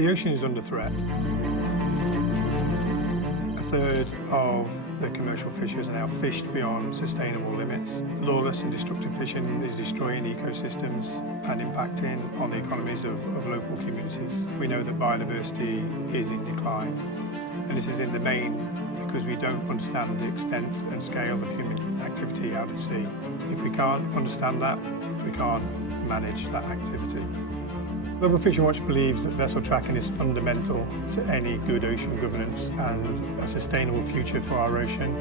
The ocean is under threat. A third of the commercial fishers are now fished beyond sustainable limits. Lawless and destructive fishing is destroying ecosystems and impacting on the economies of local communities. We know that biodiversity is in decline, and this is in the main because we don't understand the extent and scale of human activity out at sea. If we can't understand that, we can't manage that activity. Global Fishing Watch believes that vessel tracking is fundamental to any good ocean governance and a sustainable future for our ocean.